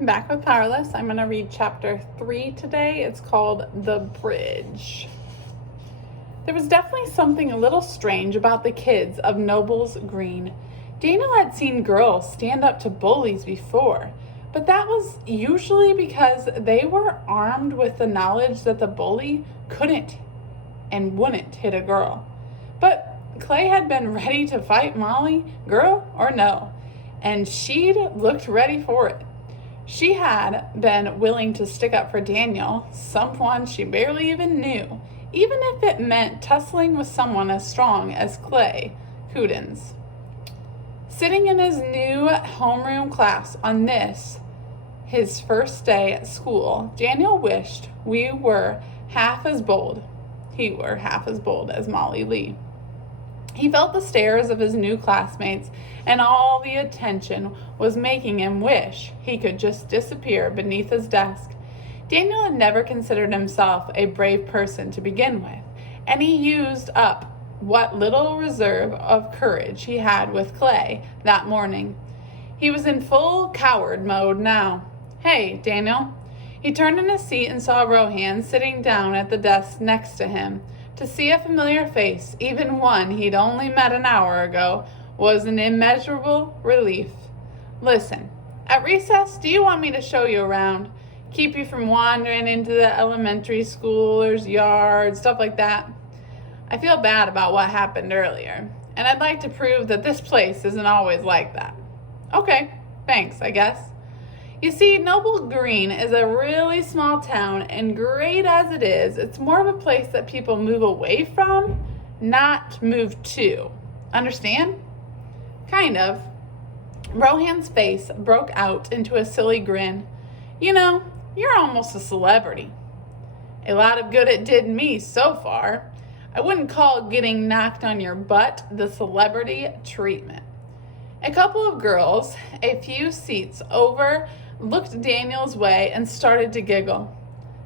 Back with Powerless. I'm going to read chapter 3 today. It's called The Bridge. There was definitely something a little strange about the kids of Nobles Green. Daniel had seen girls stand up to bullies before, but that was usually because they were armed with the knowledge that the bully couldn't and wouldn't hit a girl. But Clay had been ready to fight Molly, girl or no, and she'd looked ready for it. She had been willing to stick up for Daniel, someone she barely even knew, even if it meant tussling with someone as strong as Clay Coudens. Sitting in his new homeroom class on this, his first day at school, Daniel wished he were half as bold as Molly Lee. He felt the stares of his new classmates, and all the attention was making him wish he could just disappear beneath his desk. Daniel had never considered himself a brave person to begin with, and he used up what little reserve of courage he had with Clay that morning. He was in full coward mode now. "Hey, Daniel." He turned in his seat and saw Rohan sitting down at the desk next to him. To see a familiar face, even one he'd only met an hour ago, was an immeasurable relief. "Listen, at recess, do you want me to show you around? Keep you from wandering into the elementary schoolers' yard, stuff like that? I feel bad about what happened earlier, and I'd like to prove that this place isn't always like that." "Okay, thanks, I guess." You see, Noble Green is a really small town, and great as it is, it's more of a place that people move away from, not move to. Understand? Kind of. Rohan's face broke out into a silly grin. "You know, you're almost a celebrity." "A lot of good it did me so far. I wouldn't call getting knocked on your butt the celebrity treatment." A couple of girls, a few seats over, looked Daniel's way and started to giggle.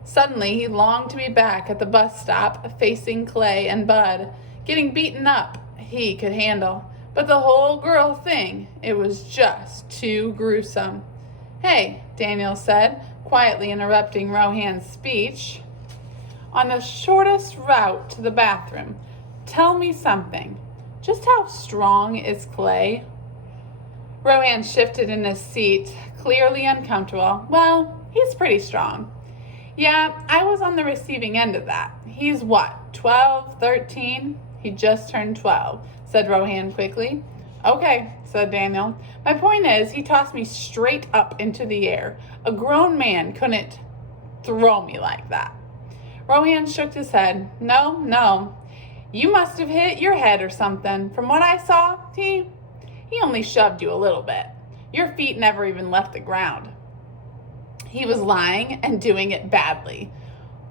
Suddenly, he longed to be back at the bus stop, facing Clay and Bud. Getting beaten up, he could handle. But the whole girl thing, it was just too gruesome. "Hey," Daniel said, quietly interrupting Rohan's speech. "On the shortest route to the bathroom, tell me something. Just how strong is Clay?" Rohan shifted in his seat, clearly uncomfortable. "Well, he's pretty strong." "Yeah, I was on the receiving end of that. He's what, 12, 13? He just turned 12, said Rohan quickly. "Okay," said Daniel. "My point is, he tossed me straight up into the air. A grown man couldn't throw me like that." Rohan shook his head. No. You must have hit your head or something. From what I saw, he only shoved you a little bit. Your feet never even left the ground." He was lying and doing it badly.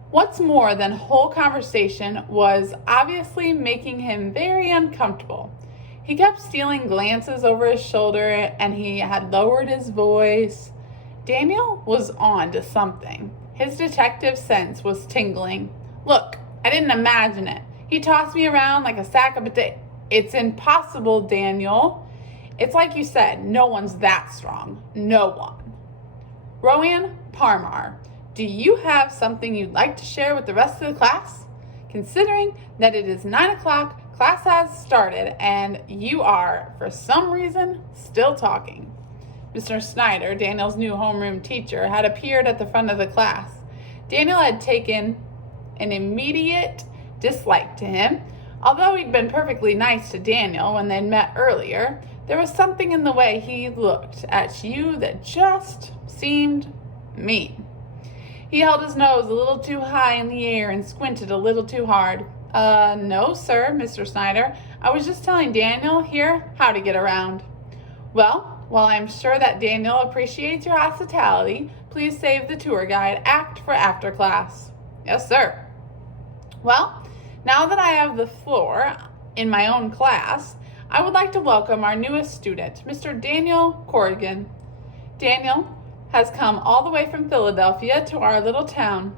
What's more, the whole conversation was obviously making him very uncomfortable. He kept stealing glances over his shoulder, and he had lowered his voice. Daniel was on to something. His detective sense was tingling. "Look, I didn't imagine it. He tossed me around like a sack of potatoes." "It's impossible, Daniel. It's like you said, no one's that strong. No one." "Rohan Parmar, do you have something you'd like to share with the rest of the class? Considering that it is 9 o'clock, class has started, and you are, for some reason, still talking." Mr. Snyder, Daniel's new homeroom teacher, had appeared at the front of the class. Daniel had taken an immediate dislike to him. Although he'd been perfectly nice to Daniel when they'd met earlier, there was something in the way he looked at you that just seemed mean. He held his nose a little too high in the air and squinted a little too hard. No, sir, Mr. Snyder. I was just telling Daniel here how to get around." "Well, while I'm sure that Daniel appreciates your hospitality, please save the tour guide act for after class." "Yes, sir." "Well, now that I have the floor in my own class, I would like to welcome our newest student, Mr. Daniel Corrigan. Daniel has come all the way from Philadelphia to our little town.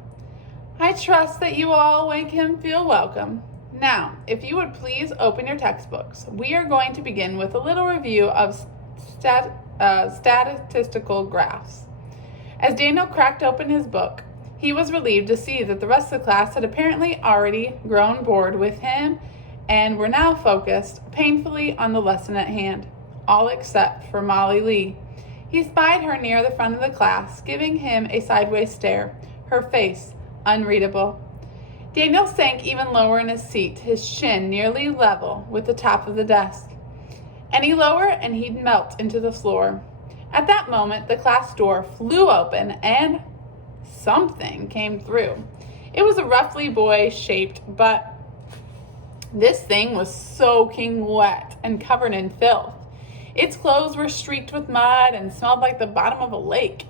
I trust that you all make him feel welcome. Now, if you would please open your textbooks, we are going to begin with a little review of statistical graphs. As Daniel cracked open his book, he was relieved to see that the rest of the class had apparently already grown bored with him and were now focused painfully on the lesson at hand, all except for Molly Lee. He spied her near the front of the class, giving him a sideways stare, her face unreadable. Daniel sank even lower in his seat, his chin nearly level with the top of the desk. Any lower and he'd melt into the floor. At that moment, the class door flew open and something came through. It was a roughly boy-shaped, but this thing was soaking wet and covered in filth. Its clothes were streaked with mud and smelled like the bottom of a lake,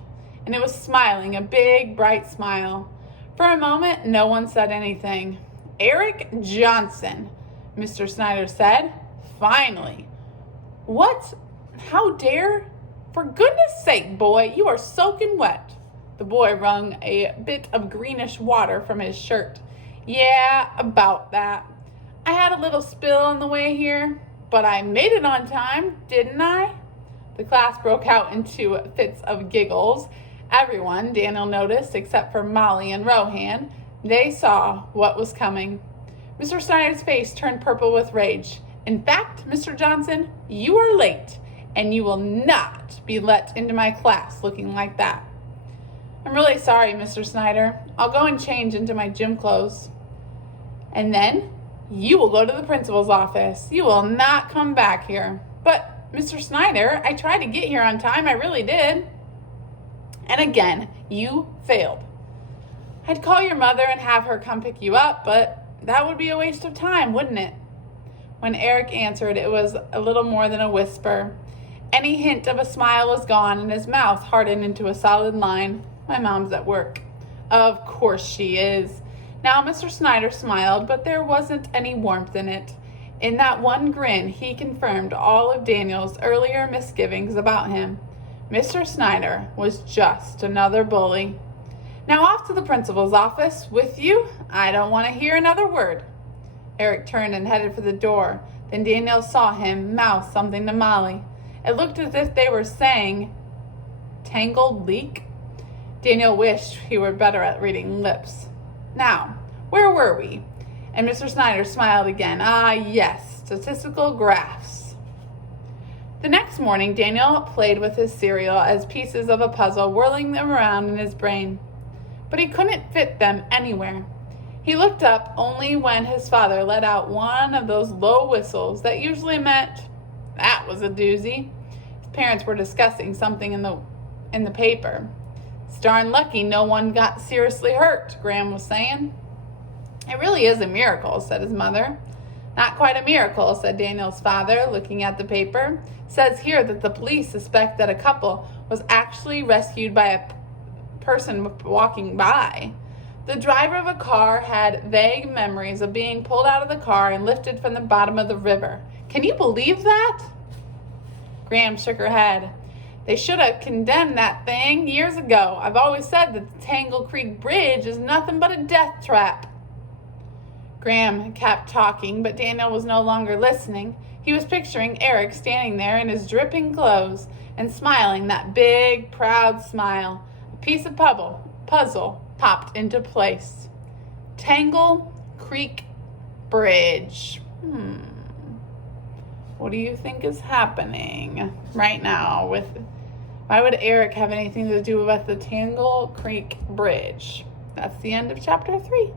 and it was smiling, a big, bright smile. For a moment, no one said anything. "Eric Johnson," Mr. Snyder said. "Finally." "What? How dare? For goodness sake, boy, you are soaking wet." The boy wrung a bit of greenish water from his shirt. "Yeah, about that. I had a little spill on the way here, but I made it on time, didn't I?" The class broke out into fits of giggles. Everyone, Daniel noticed, except for Molly and Rohan, they saw what was coming. Mr. Snyder's face turned purple with rage. "In fact, Mr. Johnson, you are late, and you will not be let into my class looking like that." "I'm really sorry, Mr. Snyder. I'll go and change into my gym clothes." "And then you will go to the principal's office. You will not come back here." "But, Mr. Snyder, I tried to get here on time. I really did." "And again, you failed. I'd call your mother and have her come pick you up, but that would be a waste of time, wouldn't it?" When Eric answered, it was a little more than a whisper. Any hint of a smile was gone, and his mouth hardened into a solid line. "My mom's at work." "Of course she is." Now Mr. Snyder smiled, but there wasn't any warmth in it. In that one grin, he confirmed all of Daniel's earlier misgivings about him. Mr. Snyder was just another bully. "Now off to the principal's office with you. I don't want to hear another word." Eric turned and headed for the door. Then Daniel saw him mouth something to Molly. It looked as if they were saying, "Tangled leak?" Daniel wished he were better at reading lips. "Now, where were we?" And Mr. Snyder smiled again. "Ah, yes, statistical graphs." The next morning, Daniel played with his cereal as pieces of a puzzle, whirling them around in his brain. But he couldn't fit them anywhere. He looked up only when his father let out one of those low whistles that usually meant that was a doozy. His parents were discussing something in the paper. "It's darn lucky no one got seriously hurt," Graham was saying. "It really is a miracle," said his mother. "Not quite a miracle," said Daniel's father, looking at the paper. "It says here that the police suspect that a couple was actually rescued by a person walking by. The driver of a car had vague memories of being pulled out of the car and lifted from the bottom of the river. Can you believe that?" Graham shook her head. "They should have condemned that thing years ago. I've always said that the Tangle Creek Bridge is nothing but a death trap." Graham kept talking, but Daniel was no longer listening. He was picturing Eric standing there in his dripping clothes and smiling that big, proud smile. A piece of puzzle popped into place. Tangle Creek Bridge. What do you think is happening right now? Why would Eric have anything to do with the Tangle Creek Bridge? That's the end of chapter 3.